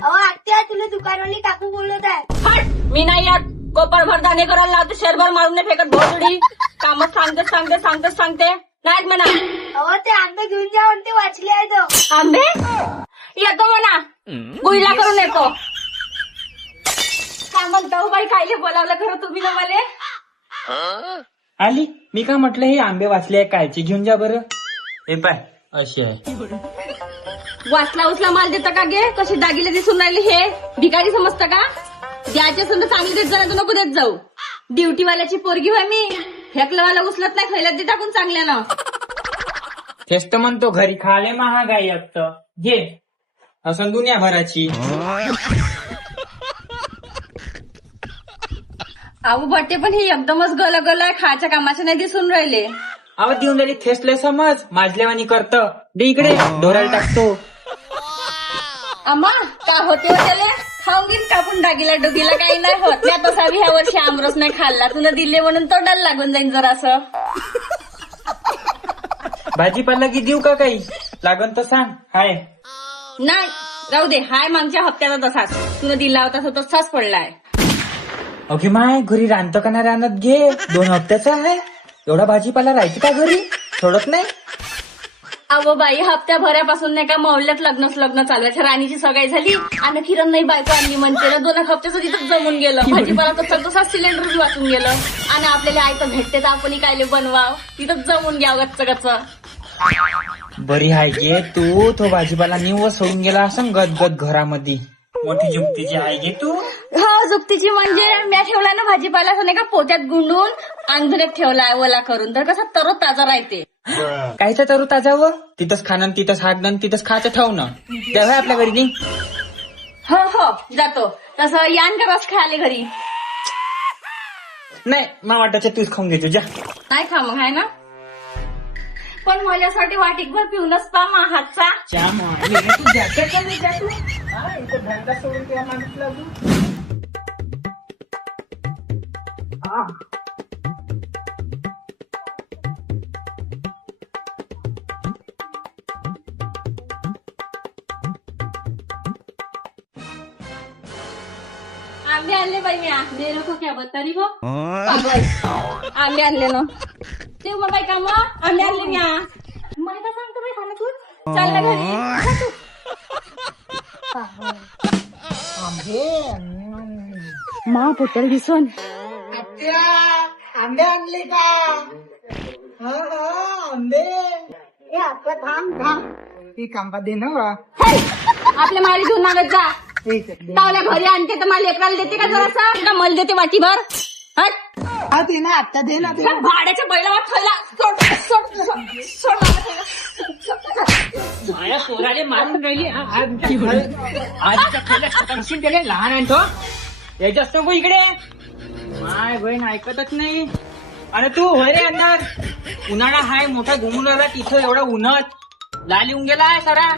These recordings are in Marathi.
अहो आत्या, तुला दुकानवाली काकू बोलत आहे. हट, मी नाही यात. कोपर भर दाणे करायला लावते, शेरभर मारून नाही फेकत भोसडी. कामच सांगते नाहीत म्हणा. अहो ते आंबे घेऊन जा म्हणते, वाचले आहे तो. आंबे येतो म्हणा, गुईला करून येतो. काय म्हणतो बाई, कायले बोलावलं खरं तुम्ही ना मला. आली, मी का म्हटलं हे आंबे वाचले आहे, कायची घेऊन जा बरं. हे पाय अशी आहे. वाचला उचला माल देता का गे, कशी दागिले दिसून राहिले हे. भिकारी समजतं का? द्यायचे असेल तर चांगली देत जा, नको देत जाऊ. ड्युटीवाल्याची पोरगी होय मी, फेकलवाला उचलत नाही, खैल्यात दे टाकून चांगल्यानं. तेच तर म्हणतो, घरी खाले महागाई असतं. घे असं दुनियाभराची. अहो बट्टे, पण हे एकदमच गल आहे, खायच्या कामाचे नाही दिसून राहिले. आवाज देऊन राहिली, थेसले समज माजल्यावानी करत. दे इकडे, ढोराला टाकतो. अम्मा का होते त्याला खाऊन घेईन कापून टाकीला डुबीला, काही नाही होत. त्या तसा ह्या वर्षी आमरस नाही खाल्ला, तुला दिले म्हणून तोंडाला लागून जाईन जरासं. भाजीपाला की देऊ का काही लागन तर सांग. हाय नाही राहू दे, हाय मागच्या हप्त्याचा तसाच तुला दिला होता तो तसाच पडलाय. ओके माय, घरी रांधतं का नाही राहत. घे, 2 हप्त्याचा आहे. एवढा भाजीपाला राहायचं का घरी, सोडत नाही. अहो बाई, हप्त्या भऱ्यापासून नाही का मौल्यात लग्न चालवायचं. राणीची सगाई झाली आणि किरण नाही बायको आणली म्हणते ना, 2 हप्त्याचं तिथं जमून गेलं. भाजीपाला तसाच सिलेंडर वाचून गेलं. आणि आपल्याला आई तर भेटते तर आपण कायले बनवाव, तिथं जमून घ्यावं गच्च. बरी आहे गे तू. तो भाजीपाला निव्वळ सोडून गेला असं गदगद घरामध्ये. मोठी जुक्तीची आहे गे तू. हो, जुक्तीची म्हणजे मी ठेवला ना भाजीपाला नाही का पोत्यात गुंडून अंधुनेत ठेवलाय ओला करून, तर कसं तरो ताजा राहते. कायचं तरू ताजावं, तिथंच खाणं, तिथंच हागणं, तिथंच खायचं ठेवणं. तेव्हा आपल्या घरी नाही. हो जातो. तसं यान का रस खायला घरी नाही, मला वाटायचं तूच खाऊन घे तुझ्या. नाही खा मग, आहे ना. पण माझ्यासाठी वाटीकभर पिऊनच पा मा हातचा. आंबे आणले बाई मी. दे नको क्या बतारी गो. आंबे आणले ना ते मग बाई का मग आंबे आणले मी. मला काय सांगतो बाई खाणं तू. चाल ना घरी. मा पोटल दिसून आंबे आणले का? आंबे एक आंबा दे ना. आपल्या मारी घेऊन मागत जा. तावल्या घरी आणते तर मला लेकराला देते का जरासं, का मला देते वाटीभर. हट, हा दे ना, आता दे ना. त्या भाड्याच्या बैलावर खाल्ला. सोड माझ्या पोराले मारून राहिली. आज त्याला लहान आहे तो. यायचं नको इकडे. माय बहीण ऐकतच नाही. आणि तू होय रे अंधार. उन्हाळा हाय मोठा घुमून आला तिथं, एवढा उन्हात लाल येऊन गेलाय सारा.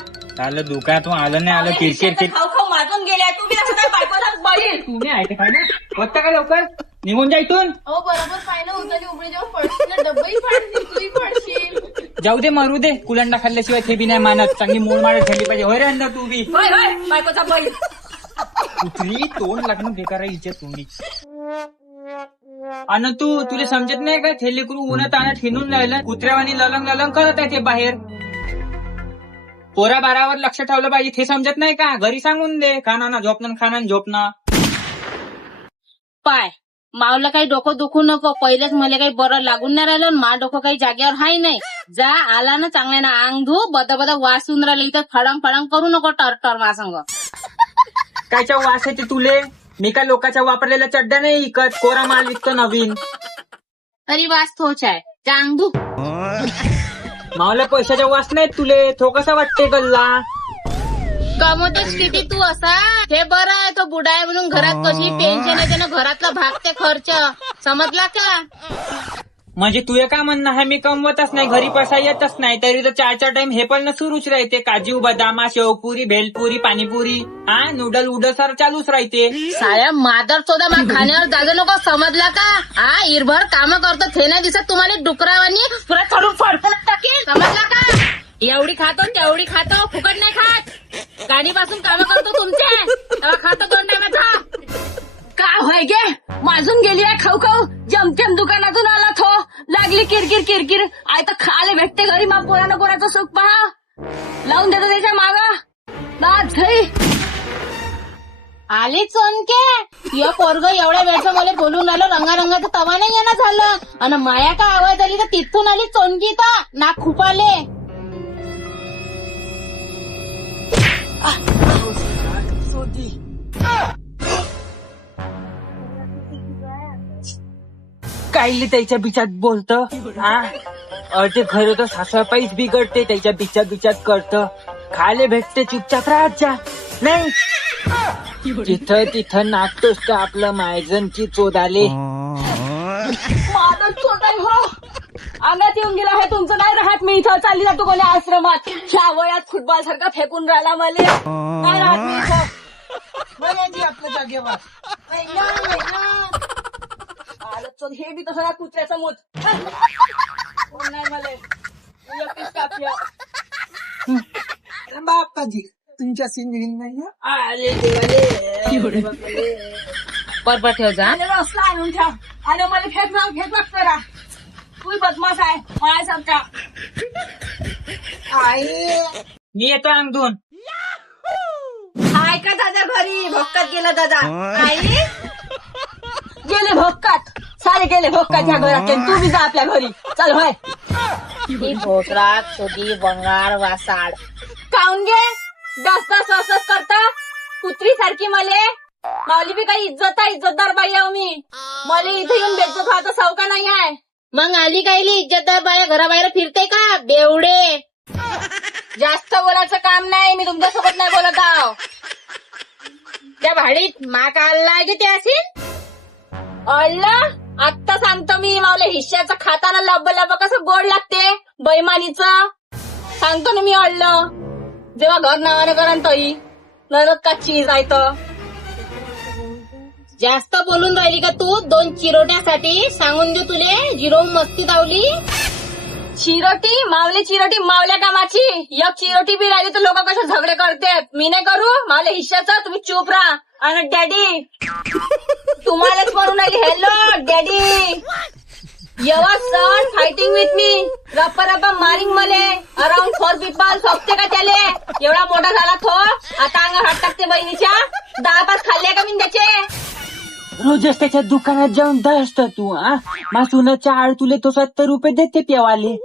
आलं दुकानातून आलं नाही आलं, किरकिर खाऊ मागून गेल्या. तू बी असं काय बायकोला बळील. तुम्ही ऐकत आहे ना. होतं का लवकर निघून जा इथून. अहो बरोबर पाहिलं उतरली उघडी जेव्हा पडशील डब्बही पाडशील, तुही पडशील. जाऊ दे, मरू दे. कुलंडा खाल्ल्याशिवाय ते बी नाही मानत. चांगली मोड मारत ठेवली पाहिजे. होय रे अंधार तू बी. होय बायकोचा बैल. उतरी तोंड लागणं बेकार आहे हिच्या तोंडी. आणि तुला समजत नाही का, थेली करू उन्हात आणत हिंडून राहिलं. कुत्र्यावानी ललंग करत आहे ते बाहेर. पोरा बारावर लक्ष ठेवलं पाहिजे, ते समजत नाही का. घरी सांगून दे, खाना झोपणं. पाय मावलं काही डोकं दुखू नको. पहिलेच मला काही बरं लागून नाही राहिलं. मा डोकं काही जागेवर हाय नाही. जा आला ना चांगल्या ना अंग धू. बदा वासून राहिलं इथं. फडंग करू नको टर मासंग. कायच्या वास येते तुले. मी का लोकांच्या वापरलेल्या चड्ड्या नाही इकत. कोरा माल विकतो नवीन. तरी वास तोच आहे. जा अंग धू. मावल्या पैशाच्या वास नाही तुले. तो कसा वाटते गल्ला. कमवतोच किती तू असा. हे बरं आहे तो बुडा आहे म्हणून घरात कशी पेन्शन येते ना, घरातला भागते खर्च. समजला का? म्हणजे तुझे काय म्हणणं आहे, मी कमवतच नाही, घरी पैसा येतच नाही, तरी तर 4 टाइम हे पण सुरूच राहते. काजू बदामा शेवपुरी भेलपुरी पाणीपुरी नूडल सर चालूच राहते. साया मादर चोदा मग खाण्यावर जाजू नको. समजला का? इरभर काम करतो थे नाही दिसत तुम्हाला डुकरावानी पुरा चढून फडकून टाकेल. समजला का? एवढी खातो तेवढी खातो, फुकट नाही खात. गाडीपासून काम करतो तुमचे, तेव्हा खातो 2 टायमाचा. का होय गे माझून गेली आहे खाऊ खाऊ. जमतेम दुकानातून आला थो, लागली किरकिर किरकिर. आय तर खाले भेटते घरी, मा पोरानं पोराचं सुख पहा. लावून देतो त्याच्या मागा नाच झाई. आले चोनके, या पोरग एवढ्या वेळचं मला बोलून आलं, रंगारंगाचं तवा नाही येणं झालं. आणि माया का आवाज आली तर तिथून आली चोनकी, तर नाक खुपाले. कायले त्याच्या बिचात बोलतं ते खरं तर सासूबाईच बिघडते, त्याच्या बिचात करतं. खाले भेटते चुपचाप राहत जा. नाही तिथं नाचतोस का आपलं मायजनची चोद आले. माझं छोटा हो अंगात येऊन गेला आहे तुमचं. नाही राहत मी इथं, चालली जातो कोणी आश्रमात. ह्या वयात फुटबॉल सारखा फेकून राहिला मला. नाही राहत मी इथं. बघायची आपल्या जागेवर. आलं चल, हे बी तसं ना कुत्र्याचं मूत. कोण नाही मला, मी एकटीच कापल्या. बाप्पाजी तुमच्या सिंगिंग नाही हं? अरे देवाले. बरोबर ठेव जा. आणि रस्ता आणून ठेव. आणि मला फेक करा. तू बदमाश आहे माझ्यासारखा. आई मी येतो अंगधून. हाय का दादा घरी? भोकात गेला दादा. आई गेले भोकात, सारे गेले भोकाच्या घरात. तू बी जा आपल्या घरी. चल होय. ही भोसरात सुधी बंगार वासाड. काऊन गे जास्त असंच करता कुत्री सारखी मले. माऊली बी काही इज्जतदार बाई आहे मी. मला इथे येऊन बेइज्जत व्हायचं सवका नाही आहे. मग आली कायली इज्जतदार बाया घराबाहेर फिरते का बेवडे. जास्त बोलायचं काम नाही, मी तुमच्यासोबत नाही बोलत आहो. त्या भाडीत मा काढला की ते असेल. अळलं आत्ता सांगतो मी. मावले हिश्श्याचं खाताना लब कसं गोड लागते बैमानीचं. सांगतो ना मी अळलं. जेव्हा घर नावानं करण तई नरत का चीज आहे तर. जास्त बोलून राहिली का तू. 2 चिरोट्यासाठी सांगून देऊ तुले. जिरो मस्ती दावली. चिरोटी मावले, चिरोटी मावल्या कामाची. एक चिरोटी बी राहिली तर लोक कसे झगडे करते. मी नाही करू मावले हिश्श्याचं. तुम्ही चूप राहा. आणि डॅडी तुम्हालाच म्हणून राहिली हॅलो डॅडी. यवा सण फायटिंग विथ मी. रप्पा मारिंग मले. अराउंड 4 पीपल सोपते का त्याले. एवढा मोठा झाला तो आता अंगावर हात टाकते बहिणीच्या. 10-5 खाल्ले का मी त्याचे. रोजच त्याच्या दुकानात जाऊन दसत तू. मासूनच्या आळ तुले तो 70 रुपये देते पेवाले.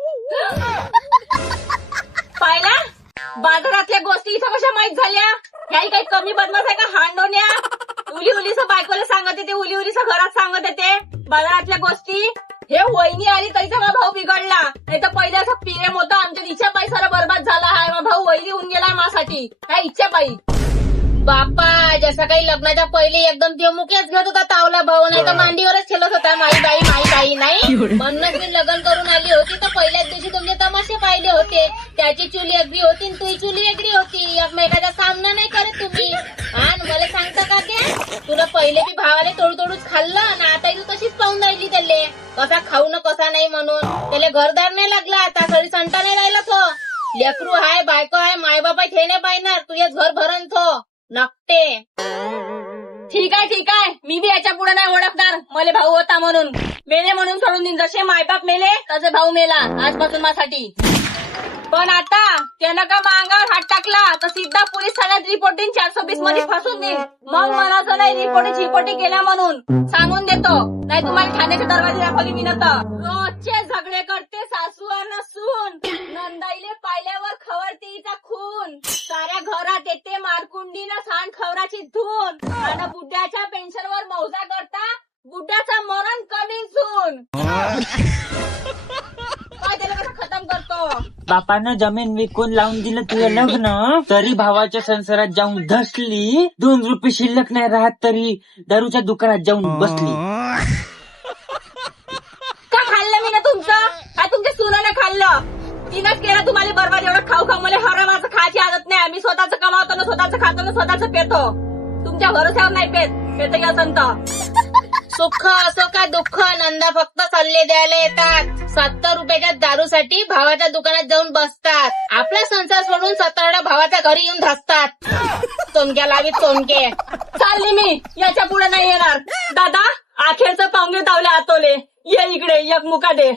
पाहिला बाजारातल्या गोष्टी इथं कशा माहित झाल्या. ह्याही काही कमी बदमाश आहे का हांडोन्या. उलीस बायकोला सांगत येते, उलीस घरात सांगत येते बाजारातल्या गोष्टी. हे वहिनी आली तरीचा माझा भाऊ बिघडला. नाही तर पहिले असं प्रेम होतं आमच्या. इच्छा पायी सारा बरबाद झाला आहे. माझा भाऊ वहिनी होऊन गेलाय माझ्यासाठी. काय इच्छा पायी. बाप्पा जसं काही लग्नाच्या पहिले एकदम ते मुकेच घेत होता तावला भाऊ. नाही तर मांडीवरच खेळत होता. माई बाई नाही. म्हणूनच मी लग्न करून आली होती तर पहिल्याच दिवशी तुमचे तमाशे पाहिले होते. त्याची चुली वेगळी होती आणि तुझी चुली वेगळी होती. एकमेकाचा सामना नाही करत तुम्ही. आणि मला सांगता का ते तुला पहिले बी भावाले तोडूच खाल्लं आणि आता तू तशीच पाहून राहिली त्याले. कसा खाऊ न कसा नाही म्हणून. त्याला घरदार नाही लागला. आता घरी संटा नाही राहिला तो. लेकरू हाय बायको आहे मायबाप आहे हे नाही पाहिणार. तुझ्याच घर भरण तो नकटे. ठीक आहे मी बी याच्या पुढे नाही ओळखणार. मले भाऊ होता म्हणून. मेले म्हणून सोडून देईन. जसे मायबाप मेले तसे भाऊ मेला आजपासून माझ्यासाठी. पण आता त्यानं का अंगावर हात टाकला तर सिद्धा पोलीस ठाण्यात रिपोर्टिंग 420 मध्ये फसून देईन. मग म्हणायचं नाही रिपोर्टी केल्या म्हणून. सांगून देतो. नाही तुम्हाला ठाण्याच्या दरवाजे दाखवली मी नव्हतं. रोजचे झगडे करते सासू आणि सून. नंदाईले पाहिल्यावर खवरते हिचा खून. साऱ्या घरात येते मारकुंडीनं सांड खवराची धून. आणि बुड्याच्या पेन्शनवर मौजा करता. बुड्याचं मरण कमी सून. काय त्याला कसं खतम करतो. बापानं जमीन विकून लावून दिलं तुझं लग्न. तरी भावाच्या संसारात जाऊन धसली. 2 रुपये शिल्लक नाही राहत तरी दारूच्या दुकानात जाऊन बसली. का खाल्लं मी ना तुमचं. काय तुमच्या सुनानं खाल्लं. तिनंच केलं तुम्हाला बरबाद. एवढं खाऊ मला हरामाचं खायची आदत नाही. मी स्वतःच कमावतो ना स्वतःच खातो ना स्वतःच पेतो. तुमच्या भरोश्यावर नाही पेत. पेत असं सुख असो का दुःख नंदा फक्त सल्ले द्यायला येतात. 70 रुपयाच्या दारूसाठी भावाच्या दुकानात जाऊन बसतात. आपला संसार सोडून 17 भावाच्या घरी येऊन धसतात. चोंक्या लावीत चोंके. चालली मी, याच्या पुढे नाही येणार. दादा, अखेरचं पांगे तावले आतोले. ये इकडे, एक मुका दे.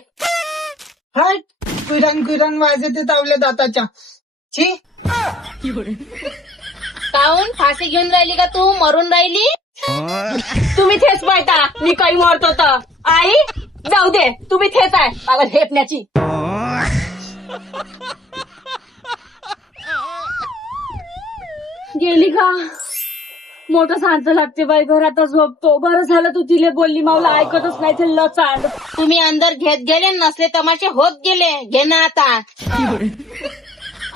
हट कुरण कुरण वाजते तावल्या दाताच्या. छी काहून फाशी घेऊन राहिली का तू? मरून राहिली? तुम्ही थेच पाहता, मी काही मरतो तर. आई, जाऊ दे, तुम्ही थेच आहे मला झेपण्याची. गेली का? मोठं शांत लागते बाई, घरात झोपतो. बरं झालं तू तिले बोलली, मला ऐकतच नाही ते लचांड. तुम्ही अंदर घेत गेले, नसले तमाशे होत गेले. घे ना आता.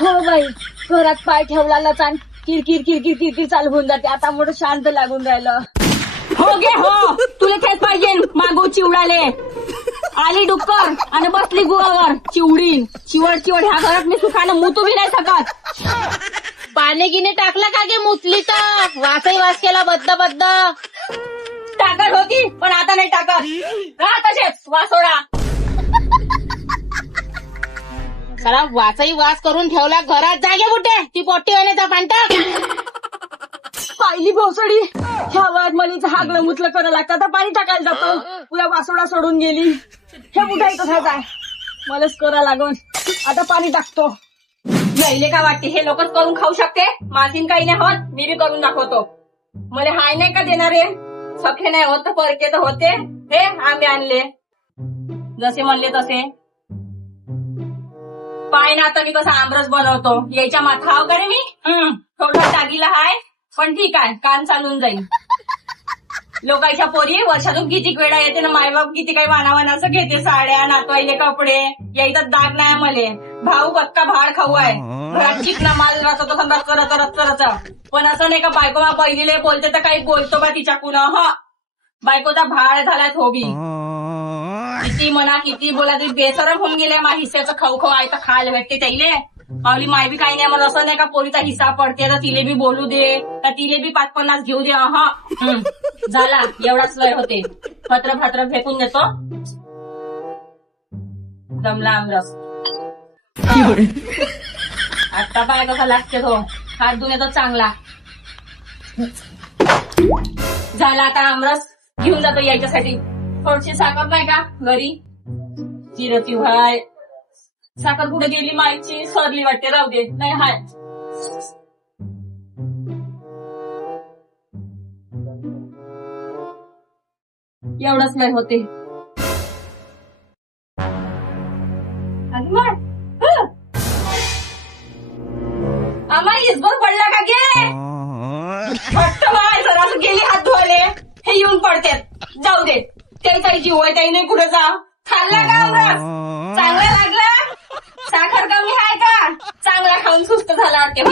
हो बाई, घरात पाय ठेवला लचांड किरकिर किरकिर किरकिर चालू होऊन जाते. आता मोठं शांत लागून राहिलं. हो गे हो, तुला तेच पाहिजे. मागो चिवडाले आली डुक्कर आणि बसली गुवावर चिवडीन. चिवड चिवड ह्या घरात मी सुखानं मुतू बी नाही शकत. पाणी गिने टाकला का गे मुचली तर? वासही वास केला बद्द बद्द. टाकत होती पण आता नाही टाकत. राहा तसेच वासोडा. खरा वासही वास करून ठेवला घरात. जागे बुटे ती पोट्टी होण्याचा पांटा. पाहिली भोसडी, ह्या वयात मनीचं हागलं मुतलं करायला लागतं. आता पाणी टाकायला जातो. पुऱ्या वासोडा सोडून गेली. हे बुटाई तसाच आहे, मलाच करा लागून. आता पाणी टाकतो. यायले का वाटते हे लोकच करून खाऊ शकते? मासीन काही नाही होत, मी बी करून दाखवतो. मला हाय नाही का देणारे? सखे नाही होत तर परके तर होते. हे आंबे आणले जसे म्हणले तसे. पाय ना आता मी कसा आमरस बनवतो. यायच्या माथाव करे मी. थोडं टाकीला हाय पण ठीक आहे, कान चालून जाईल. लोकांच्या पोरी वर्षातून किती वेळा येते ना, मायबाप किती काही वानावानाचं घेते. साड्या, नातवाईले कपडे. यायचा दाग नाही मले. भाऊ पक्का भाड खाऊ आहे. घरात चिकना माल रचतो समजा करत. पण असं नाही का बायको मा पहिलीले बोलते तर काही बोलतो बा तिच्याकून. बायकोचा भाड झालाय थोबी. किती म्हणा किती बोला तरी बेसरम होऊन गेले. मा हिस्स्याचं खाऊ आहे तर खायला भेटते त्याईले. माऊली माय बी काही नाही म्हणत. असं नाही का पोरीचा हिस्सा पडते तर तिले बी बोलू दे, तर तिले बी 5-50 घेऊ दे. झाला एवढाच वेळ होते. फत्र फात्र फेकून देतो. दमला आमरस. आता पाय कसा लागते तो. हात धुणे तो चांगला झाला. आता आमरस घेऊन जातो यायच्यासाठी. थोडीशी साखर नाही का घरी? जिरती भाय. साखर कुठे गेली मायची? सरली वाटते. राहू दे. नाही हाय. एवढंच नाही होते. आम्हा इसभर पडला का गे? फक्त बाय जरा गेली हात धुवाले. हे येऊन पडतात. जाऊ दे, त्याचा जीव आहे त्याही नाही कुठं जा. खाल्ला का आमरस? चांगला लागला? साखर कमी आहे का? चांगला खाऊन सुस्त झाला वाटते.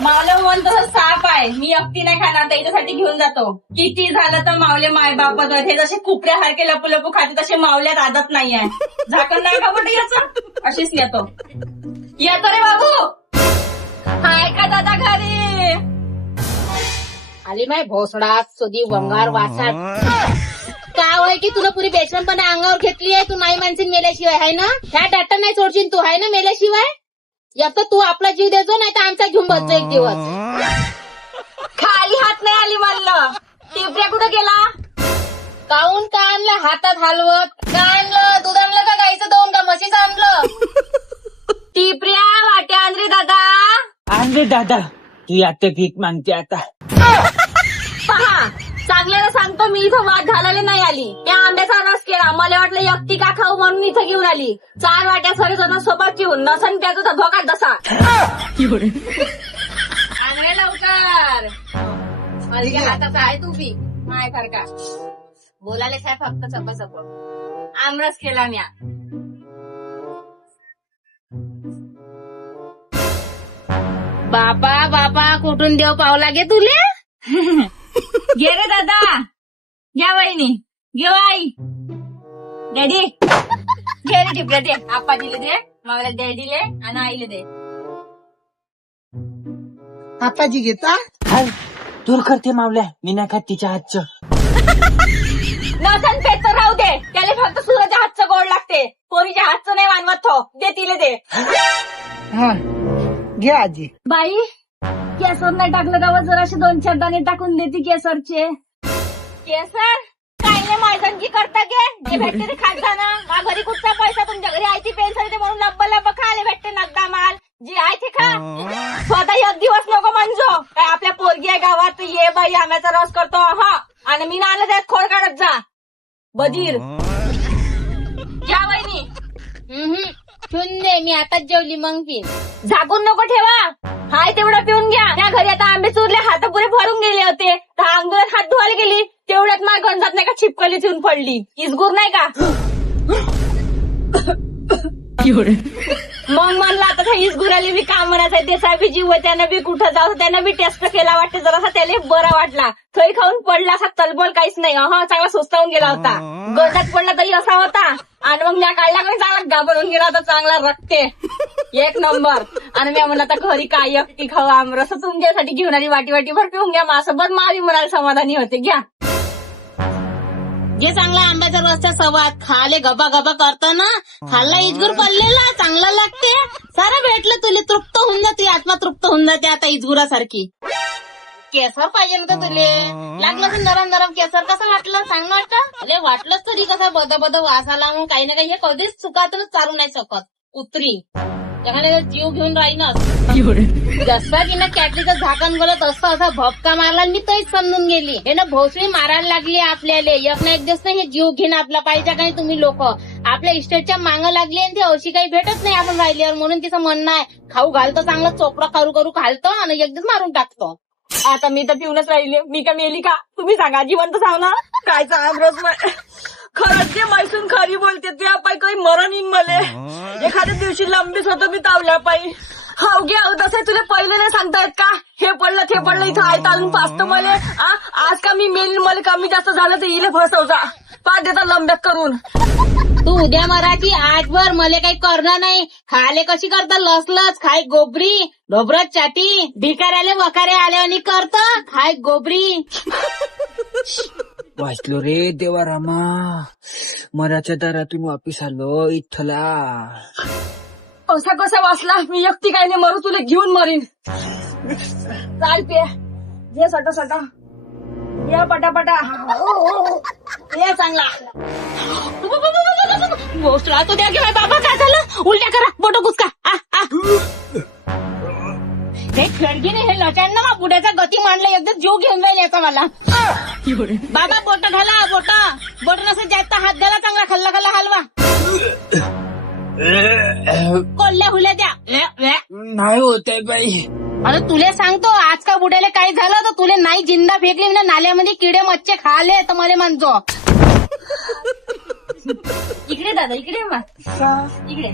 मावले मन तसं साप आहे. मी एकटी नाही खाणार, त्याच्यासाठी घेऊन जातो. किती झालं तर मावले मायबाप हे जसे कुपऱ्यासारखे लपू लपू खाते तसे मावल्यात आदत नाही आहे. झाकण नाही का कुठे याचं? अशीच येतो रे बाबू. हाय का दादा घरी? आली माय भोसडा सोदी वंगार वासात. काय होय की तुला पुरी बेचरमपणे अंगावर घेतली आहे. तू नाही मानसीन मेल्याशिवाय आहे ना? ह्या डाटा नाही सोडशील तू, आहे ना मेल्याशिवाय? या तर तू आपला जीव देतो, नाही तर आमचा घेऊन बसतो एक दिवस. खाली हात नाही आली म्हणलं. टिपऱ्या कुठे गेला? काऊन का आणलं हातात हलवत? का आणलं? दूध आणलं का गाईचं दोन का म्हशीचं आणलं? टिपऱ्या वाट्या आण रे दादा. आणले दादा. तू आता भीक मागते आता. पहा, चांगल्याला सांगतो मी इथं वाद घालायला नाही आली. त्या आंब्याचा रस केला. मला वाटलं एकटी का खाऊ म्हणून इथं घेऊन आली. 4 वाट्या सगळेजण सोबत ठेवून नसन त्याचा धोका दसा. आण रे लवकर. माझ्या हाताचा आहे तू बी माय सारखा. बोलायलाच आहे फक्त सप. आमरस केला म्या. बापा बापा कुठून देव पावला गे तुले? घे रे दादा. घ्या वहिनी. घे आई. डॅडी घे रे टिपऱ्या दे. आप्पाजीले दे, मावल्या डॅडीले आणि आईले दे. आपाजी घेता खाल दूर करते मावल्या, मी नाही खात तिच्या हातचं. नसन पेच राहू दे, त्याला फक्त सूर्याच्या हातचं गोड लागते, पोरीच्या हातचं नाही मानवत तो. दे तिले दे. हा घे आजी. बाई केसर नाही टाकलं गावात, जराशे 2-4 दाणे टाकून देते केसरचे. केसर काय नाही मैदानगी करता गे, जे भेटते ते खात जा ना. मा घरी कुठचा पैसा, तुमच्या घरी आयची पेन्सिल येते म्हणून लब्ब लब्ब खायला भेटते नगदा माल. जे आहे ते खा, स्वतः एक दिवस नको म्हणजो. काय आपल्या पोरगी आहे गावात, तू ये बाई आंब्याचा रस करतो हा, आणि मी ना त्यात खोड काढत जा बधीर. घ्या वहिनी. ठेवून दे, मी आताच जेवली मग पी. झाकून नको ठेवा, हाय तेवढं पिऊन घ्या. त्या घरी आता आंबे चुरले, हात पुरे भरून गेले होते, तर अंगुरात हात धुवायला गेली, तेवढ्यात माझ्या गंजात नाही का छिपकलीच येऊन पडली. इजगूर नाही का. मग म्हणलं आता त्या इजगुराली बी काम म्हणायचं, देसा बी जीव आहे, त्यानं बी कुठं जाऊ, त्यानं बी टेस्ट केला वाटते, जरासा त्याला बरा वाटला. थई खाऊन पडला असा तलबोल काहीच नाही, हा चांगला सुस्तावून गेला होता. गंजात पडला तरी असा होता, आणि मग त्या काढला पण चांगला गाबरून गेला होता, चांगला रक्ते 1 नंबर. आणि मी म्हणलं आता घरी काय एकटी खाऊ आमरस, तुमच्यासाठी घेऊन आली वाटी वाटी भर पिऊन घ्या. माझ्यासोबत मावी म्हणायला समाधानी होते. घ्या जे चांगला आंब्याचा रसचा सवाद खाले गबा गबा करतो ना, खाल्ला इजगूर पडलेला चांगला लागते. सारं भेटलं तुले, तृप्त होऊन जाते, आत्मा तृप्त होऊन जाते आता इजगुरासारखी. केसर पाहिजे नव्हतं तुले, लागलं तर नरम नरम केसर. कसं वाटलं सांग ना. वाटलं वाटलंच तरी कसा बद वास आला म्हणून काही ना काही. हे कधीच चुकातूनच चालू नाही शकत कुत्री, त्याने जीव घेऊन राहीनच. जसं तिनं कॅटलीचं झाकण गलत असतं, असा भपका मारला, मी तोच समजून गेली. हे ना भोसरी मारायला लागली आपल्याला. एक ना एक दिवस हे जीव घेईन आपला पाहिजे काही. तुम्ही लोक आपल्या इस्टेटच्या मागं लागली, आणि ती अशी काही भेटत नाही आपण राहिल्यावर, म्हणून तिचं म्हणणं आहे खाऊ घालतो चांगलं, चोपडा करू करू घालतो, आणि एक दिवस मारून टाकतो. आता मी तर पिऊनच राहिले, मी का मेली का. तुम्ही सांगा, जिवंत सांग ना. काय आमरस खरंच जे मैसून खरी बोलते, त्या पायी काही मरण येईन मले. एखाद्या दिवशी लंबीच होतो मी तावल्या पायी. हाव घ्या, तसं तुला पहिले नाही सांगता येत का, हे पडलं ते पडलं, इथं आहे तालून पाचतं मले. आज का मी मेली, मला कमी जास्त झालं तर इले फसवता, पाच देता लंब्यात करून. तू उद्या मराठी आजवर मला काही करणार नाही. खाले कशी करता लसलस, खाय गोबरी, ढोबरत चाटी, भिकाऱ्याले वकारे आले आणि करता खाय गोबरी. वाचलो रे देवा रामा, मराच्या दारातून वापिस आलो इथला. असा कसा वाचला, मी एकटी काही नाही मरू, तुला घेऊन मरीन. चाल पे ये सटा सटा, ये पटापटा, ये चांगला. भोसला तो द्या घेवाय बाबा. काय झालं, उलट्या करा, बोटो घुसका. हे खडगीने हे लटांना ना बुड्याचा गती मांडला, एकदम जीव घेऊन जाईल याचा मला. बाबा बोट घाला, बोट नसेल जास्त हात घाला, चांगला खाल्ला खाल्ला हलवा. कोल्ह्या हुल्या द्या. नाही होतंय बाई. अरे तुले सांगतो, आज का बुड्याला काही झालं तर तुले नाही जिंदा फेकली म्हणजे नाल्यामध्ये किडे मच्छे खाले तर मला म्हणतो. इकडे दादा, इकडे इकडे.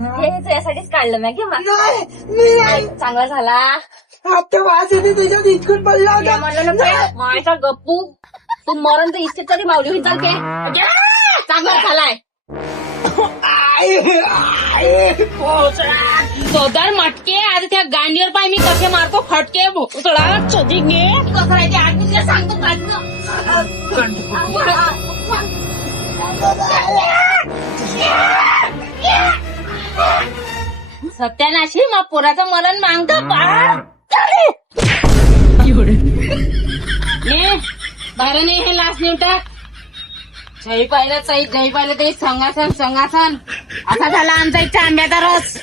हे यासाठीच काढलं नाही नाही चांगला झाला. आता वास येते त्याच्यात, इतकून पडला होता. म्हणलं ना माझा गप्पू, तू मरण तर इच्छित तरी मावली होईल. चालते चांगला झालाय. जोरदार मटके. आता त्या गांडीवर पाय मी कसे मारतो फटके. भोसळा चोदी घे कसं राहते आठ सांगतो. सत्यानाशी मग पोराचं मरण मागतो. बाहेर नाही हे लाच नेवटा. जही पाहिलं ते संघासन. असा झाला आमचा इच्छा आंब्याचा रस.